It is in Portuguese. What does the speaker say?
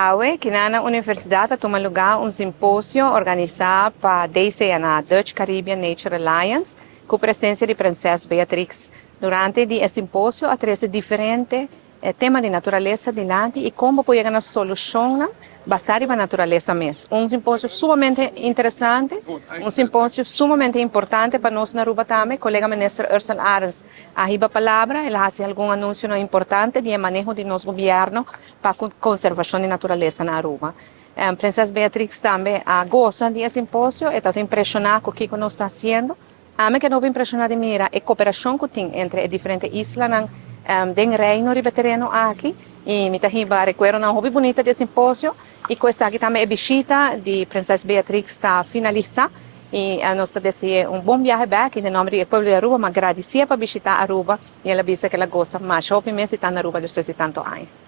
Awe, que na universidade toma lugar um simpósio organizado para DCNA, Dutch Caribbean Nature Alliance, com a presença de Princesa Beatrix. Durante o simpósio, atrás diferente tema de natureza de lá e como podemos solucionar baseado na natureza mesmo. Um simpósio sumamente interessante, um simpósio sumamente importante para nós na Aruba também. Colega ministro Ursula Arens arriba a palavra, ela faz algum anúncio importante de manejo de nosso governo para a conservação de natureza na Aruba. Princesa Beatrix também gosta desse simpósio e está impressionada com o que nós estamos fazendo. A mim que não me impressiona de mira é a cooperação que tem entre diferentes islas den reino ribetereno aqui e me tahiba recuerdo uma hobby bonita de simpósio e questa aqui também é visita de Princesa Beatrix está finalizada e a nossa deseja bom viagem back em nome do povo de Aruba, mas agradecer para visitar Aruba e ela disse que ela gosta mais hobby mesmo estar na Aruba desde tanto anos.